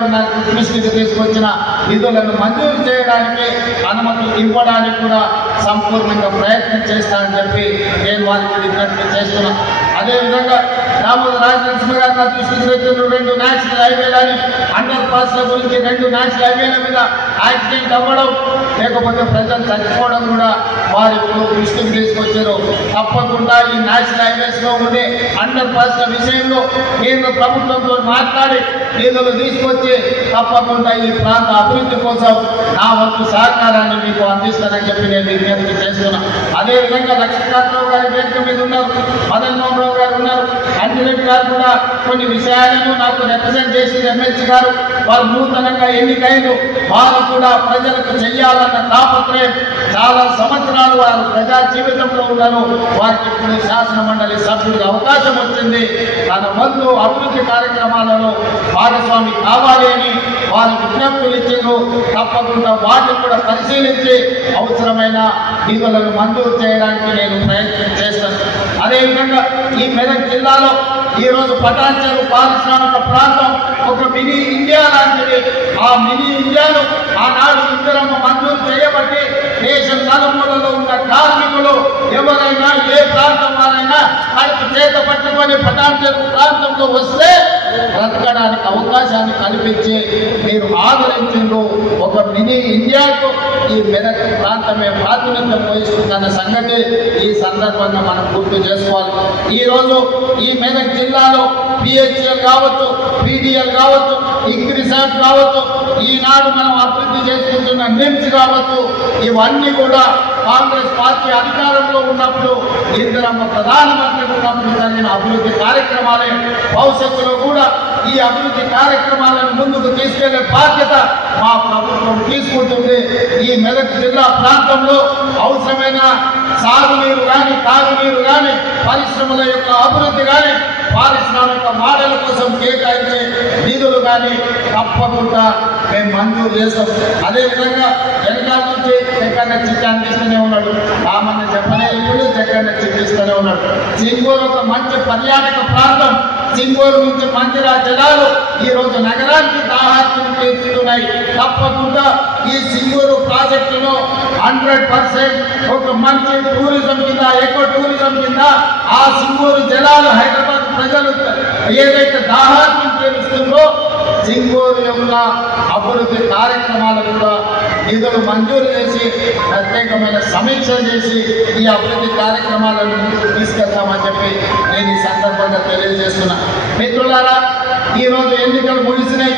దృష్టికి తీసుకొచ్చిన నిధులను మంజూరు చేయడానికి అనుమతులు ఇవ్వడానికి కూడా సంపూర్ణంగా ప్రయత్నం చేస్తానని చెప్పి నేను వారికి విజ్ఞప్తి చేస్తున్నా. అదేవిధంగా దామోదర్ రాజనరసింహ గారు నా దృష్టికి తెచ్చిన 2 నేషనల్ హైవేలని అండర్ పాస్ల గురించి 2 నేషనల్ హైవేల మీద యాక్సిడెంట్ అవ్వడం లేకపోతే ప్రజలు చచ్చిపోవడం కూడా వారి దృష్టికి తీసుకొచ్చారు. తప్పకుండా ఈ నేషనల్ హైవేస్ లో ఉండే అండర్ పాస్ల విషయంలో కేంద్ర ప్రభుత్వంతో మాట్లాడి నిధులు తీసుకొచ్చి తప్పకుండా ఈ ప్రాంత అభివృద్ధి కోసం నా వంతు సహకారాన్ని మీకు అందిస్తానని చెప్పి నేను విజ్ఞప్తి చేస్తున్నా. అదేవిధంగా లక్ష్మీకాంతరావు గారి వేదిక మీద ఉన్నారు, మదన్ మోహన్ రావు గారు ఉన్నారు, అంజిరెడ్డి గారు కూడా కొన్ని విషయాలను నాకు రిప్రజెంట్ చేసిన ఎమ్మెల్సీ గారు వారు నూతనంగా ఎన్నికైన వారు కూడా ప్రజలకు చెయ్యాలన్న తాపత్రయం చాలా సంవత్సరాలు వారు ప్రజా జీవితంలో ఉన్నారు. వారికి ఇప్పుడు శాసన మండలి సభ్యుడికి అవకాశం వచ్చింది. తన వంతు అభివృద్ధి కార్యక్రమాలలో భాగస్వామి కావాలి అని వారు విజ్ఞప్తులు ఇచ్చారు. తప్పకుండా వాటిని కూడా పరిశీలించి అవసరమైన నిధులను మంజూరు చేయడానికి నేను ప్రయత్నం చేస్తాను. అదేవిధంగా ఈ మెదక్ జిల్లాలో ఈరోజు పటాన్చెరు పారిశ్రామిక ప్రాంతం ఒక మినీ ఇండియా లాంటిది. ఆ మినీ ఇండియాను ఆనాడు ఇందిరమ్మ మంజూరు చేయబట్టి దేశం నలుమూలలో ఉన్న కార్మికులు ఎవరైనా ఏ ప్రాంతం వారైనా వారికి చేత పట్టుకొని పటాన్చెరు ప్రాంతంలో వస్తే బ్రతకడానికి అవకాశాన్ని కల్పించి మీరు ఆదరించిండ్రు. ఒక మినీ ఇండియాకు ఈ మెదక్ ప్రాంతమే ప్రాతినిధ్యం వహిస్తుందన్న సంగతి ఈ సందర్భంగా మనం గుర్తు చేసుకోవాలి. ఈరోజు ఈ మెదక్ జిల్లాలో పిహెచ్ఎల్ కావచ్చు, పీడిఎల్ కావచ్చు, ఇంగ్రిసాట్ కావచ్చు, ఈనాడు మనం అభివృద్ధి చేసుకుంటున్న నిమ్స్ కావచ్చు, ఇవన్నీ కూడా కాంగ్రెస్ పార్టీ అధికారంలో ఉన్నప్పుడు ఇందిరమ్మ ప్రధానమంత్రి ఉన్నప్పుడు జరిగిన అభివృద్ధి కార్యక్రమాలే. భవిష్యత్తులో కూడా ఈ అభివృద్ధి కార్యక్రమాలను ముందుకు తీసుకెళ్లే బాధ్యత మా ప్రభుత్వం తీసుకుంటుంది. ఈ మెదక్ జిల్లా ప్రాంతంలో అవసరమైన సాగునీరు కానీ, తాగునీరు కానీ, పరిశ్రమల యొక్క అభివృద్ధి కానీ, పారిశ్రామిక మోడల్ కోసం కేటాయించే నిధులు కానీ తప్పకుండా మేము మంజూరు చేస్తాం. అదేవిధంగా వెనకాల నుంచి జగన్న చిట్టి అందిస్తూనే ఉన్నాడు. రామన్న చెప్పనే ఇప్పుడు జగన్న చిట్టిస్తూనే ఉన్నాడు. సింగూరు ఒక మంచి పర్యాటక ప్రాంతం. సింగూరు నుంచి మంచిరా జలాలు ఈరోజు నగరానికి దాహార్తిని తీరుస్తున్నాయి. తప్పకుండా ఈ సింగూరు ప్రాజెక్టులో 100% ఒక మంచి టూరిజం కింద, ఎక్కువ టూరిజం కింద ఆ సింగూరు జలాలు హైదరాబాద్ ప్రజలు ఏదైతే దాహార్తిని తీరుస్తుందో సింగూరు యొక్క అభివృద్ధి కార్యక్రమాలు కూడా నిధులు మంజూరు చేసి ప్రత్యేకమైన సమీక్ష చేసి ఈ అభివృద్ధి కార్యక్రమాలను తీసుకెళ్తామని చెప్పి నేను ఈ సందర్భంగా తెలియజేస్తున్నా. మిత్రులారా, ఈరోజు ఎన్నికలు ముగిసినాయి.